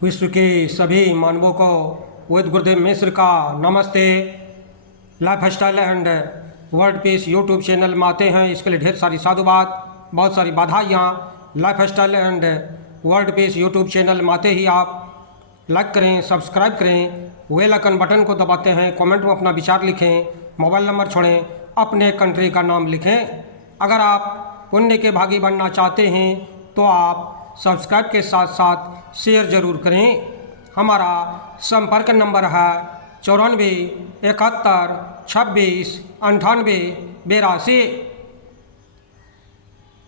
विश्व के सभी मानवों को वैद्य गुरुदेव मिश्र का नमस्ते। Life style and world peace YouTube channel में आते हैं, इसके लिए ढेर सारी साधुवाद, बहुत सारी बधाइयाँ। Life style and world peace YouTube channel में आते ही आप लाइक करें, सब्सक्राइब करें, बेल आइकन बटन को दबाते हैं, कमेंट में अपना विचार लिखें, मोबाइल नंबर छोड़ें, अपने कंट्री का नाम लिखें। अगर आप पुण्य के भागी बनना चाहते हैं तो आप सब्सक्राइब के साथ साथ शेयर ज़रूर करें। हमारा संपर्क नंबर है 94 71 26 98 82।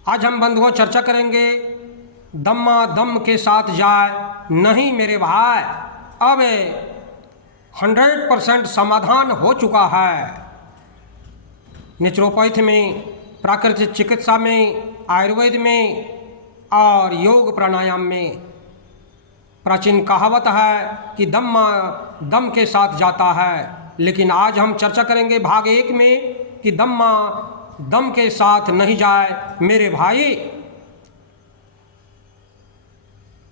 आज हम बंधुओं चर्चा करेंगे, दम्मा दम के साथ जाए नहीं मेरे भाई। अब 100% समाधान हो चुका है। नेचुरोपैथी में, प्राकृतिक चिकित्सा में, आयुर्वेद में और योग प्राणायाम में प्राचीन कहावत है कि दम्मा दम के साथ जाता है। लेकिन आज हम चर्चा करेंगे भाग 1 में कि दम्मा दम के साथ नहीं जाए मेरे भाई।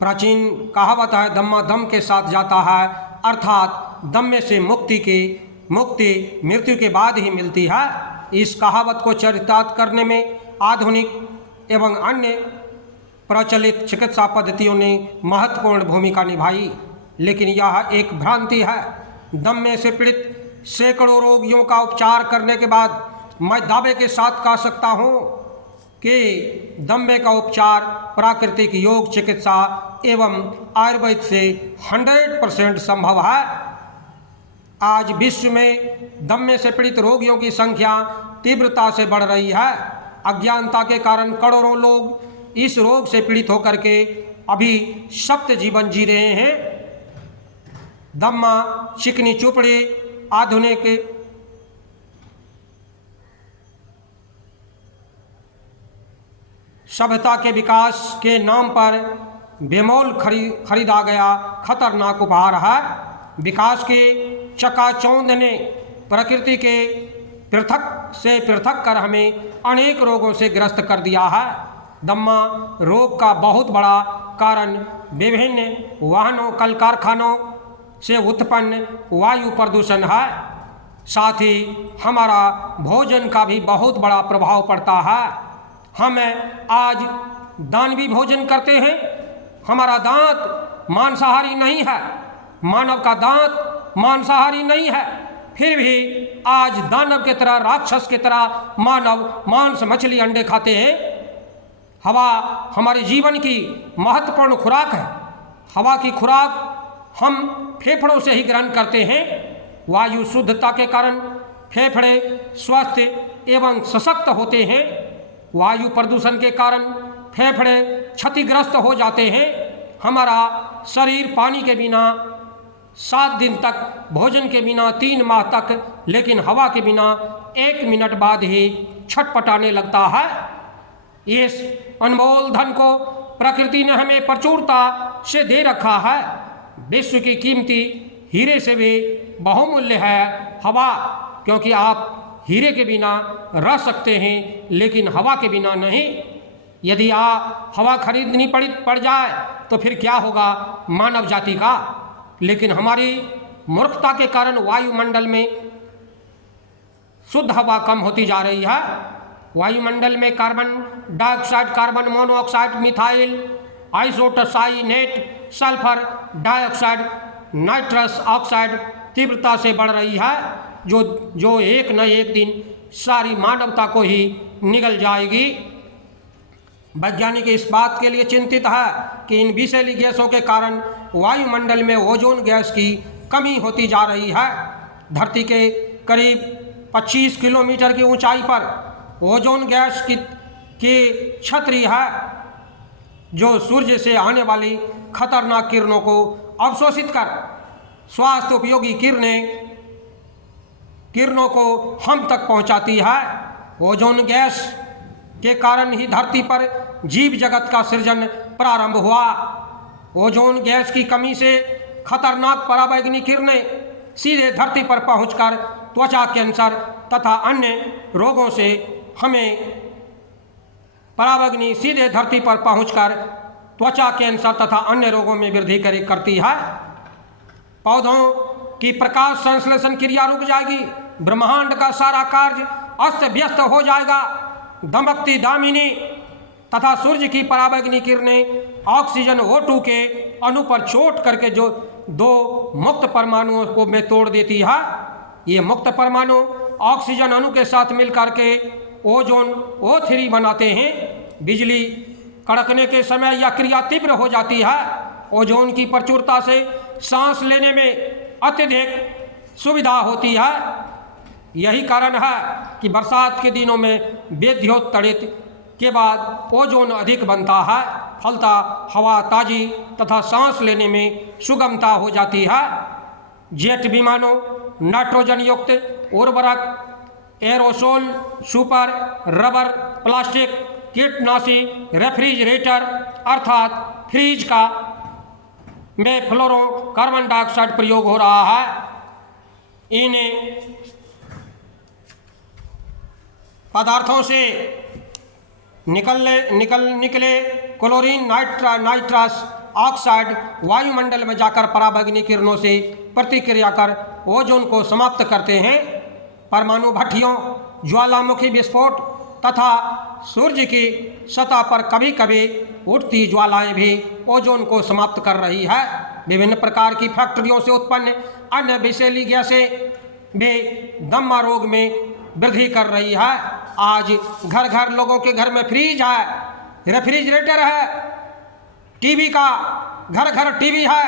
प्राचीन कहावत है दम्मा दम के साथ जाता है, अर्थात दम में से मुक्ति मृत्यु के बाद ही मिलती है। इस कहावत को चरितार्थ करने में आधुनिक एवं अन्य प्रचलित चिकित्सा पद्धतियों ने महत्वपूर्ण भूमिका निभाई, लेकिन यह एक भ्रांति है। दम में से पीड़ित सैकड़ों रोगियों का उपचार करने के बाद मैं दावे के साथ कह सकता हूँ कि दम्मे का उपचार प्राकृतिक योग चिकित्सा एवं आयुर्वेद से 100% संभव है। आज विश्व में दम्मे से पीड़ित रोगियों की संख्या तीव्रता से बढ़ रही है। अज्ञानता के कारण करोड़ों लोग इस रोग से पीड़ित होकर के अभी सप्त जीवन जी रहे हैं। दम्मा चिकनी चुपड़ी आधुनिक सभ्यता के विकास के नाम पर बेमोल खरीदा गया खतरनाक उपहार है। विकास के चकाचौंध ने प्रकृति के पृथक कर हमें अनेक रोगों से ग्रस्त कर दिया है। दम्मा रोग का बहुत बड़ा कारण विभिन्न वाहनों, कल कारखानों से उत्पन्न वायु प्रदूषण है। साथ ही हमारा भोजन का भी बहुत बड़ा प्रभाव पड़ता है। हम आज दानवी भोजन करते हैं। हमारा दांत मांसाहारी नहीं है, मानव का दांत मांसाहारी नहीं है, फिर भी आज दानव की तरह, राक्षस की तरह मानव मांस, मछली, अंडे खाते हैं। हवा हमारे जीवन की महत्वपूर्ण खुराक है। हवा की खुराक हम फेफड़ों से ही ग्रहण करते हैं। वायु शुद्धता के कारण फेफड़े स्वस्थ एवं सशक्त होते हैं। वायु प्रदूषण के कारण फेफड़े क्षतिग्रस्त हो जाते हैं। हमारा शरीर पानी के बिना 7 दिन तक, भोजन के बिना 3 माह तक, लेकिन हवा के बिना 1 मिनट बाद ही छटपटाने लगता है। इस अनमोल धन को प्रकृति ने हमें प्रचुरता से दे रखा है। विश्व की कीमती हीरे से भी बहुमूल्य है हवा, क्योंकि आप हीरे के बिना रह सकते हैं लेकिन हवा के बिना नहीं। यदि हवा खरीदनी पड़ जाए तो फिर क्या होगा मानव जाति का। लेकिन हमारी मूर्खता के कारण वायुमंडल में शुद्ध हवा कम होती जा रही है। वायुमंडल में carbon dioxide, carbon monoxide, methyl isocyanate, sulphur dioxide, nitrous oxide तीव्रता से बढ़ रही है, जो एक न एक दिन सारी मानवता को ही निगल जाएगी। वैज्ञानिक इस बात के लिए चिंतित है कि इन विषैली गैसों के कारण वायुमंडल में ओजोन गैस की कमी होती जा रही है। धरती के करीब 25 किलोमीटर की ऊंचाई पर ओजोन गैस की छतरी है, जो सूर्य से आने वाली खतरनाक किरणों को अवशोषित कर स्वास्थ्य उपयोगी किरणों को हम तक पहुंचाती है। ओजोन गैस के कारण ही धरती पर जीव जगत का सृजन प्रारंभ हुआ। ओजोन गैस की कमी से खतरनाक पराबैंगनी किरणें सीधे धरती पर पहुंचकर त्वचा कैंसर तथा अन्य रोगों से हमें पराबैंगनी सीधे धरती पर पहुंचकर त्वचा कैंसर तथा अन्य रोगों में वृद्धि करती है। पौधों की प्रकाश संश्लेषण क्रिया रुक जाएगी, ब्रह्मांड का सारा कार्य अस्त व्यस्त हो जाएगा। दमकती दामिनी तथा सूर्य की पराबैंगनी किरणें ऑक्सीजन O2 के अणु पर चोट करके जो दो मुक्त परमाणुओं को में तोड़ देती है। ये मुक्त परमाणु ऑक्सीजन अणु के साथ मिलकर के ओजोन O3 बनाते हैं। बिजली कड़कने के समय यह क्रिया तीव्र हो जाती है। ओजोन की प्रचुरता से सांस लेने में अत्यधिक सुविधा होती है। यही कारण है कि बरसात के दिनों में विद्युत के बाद ओजोन अधिक बनता है, फलता हवा ताजी तथा सांस लेने में सुगमता हो जाती है। जेट विमानों, नाइट्रोजन युक्त उर्वरक, एरोसोल, सुपर, रबर, प्लास्टिक, कीटनाशी, रेफ्रिजरेटर अर्थात फ्रीज का में फ्लोरो कार्बन डाइऑक्साइड प्रयोग हो रहा है। इन पदार्थों से निकले क्लोरीन नाइट्रस ऑक्साइड वायुमंडल में जाकर पराबैंगनी किरणों से प्रतिक्रिया कर ओजोन को समाप्त करते हैं। परमाणु भट्टियों, ज्वालामुखी विस्फोट तथा सूर्य की सतह पर कभी कभी उठती ज्वालाएं भी ओजोन को समाप्त कर रही है। विभिन्न प्रकार की फैक्ट्रियों से उत्पन्न अन्य विषैली गैसें भी दमा रोग में वृद्धि कर रही है। आज घर घर लोगों के घर में फ्रीज है, रेफ्रिजरेटर है, टीवी का घर घर टीवी है,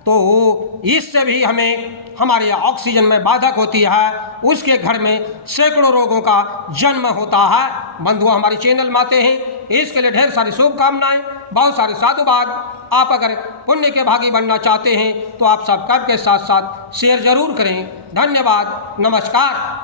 तो इससे भी हमें हमारे ऑक्सीजन में बाधक होती है। उसके घर में सैकड़ों रोगों का जन्म होता है। बंधुओं, हमारे चैनल में आते हैं, इसके लिए ढेर सारी शुभकामनाएं, बहुत सारे साधुवाद। आप अगर पुण्य के भागी बनना चाहते हैं तो आप सब्सक्राइब के साथ साथ शेयर जरूर करें। धन्यवाद, नमस्कार।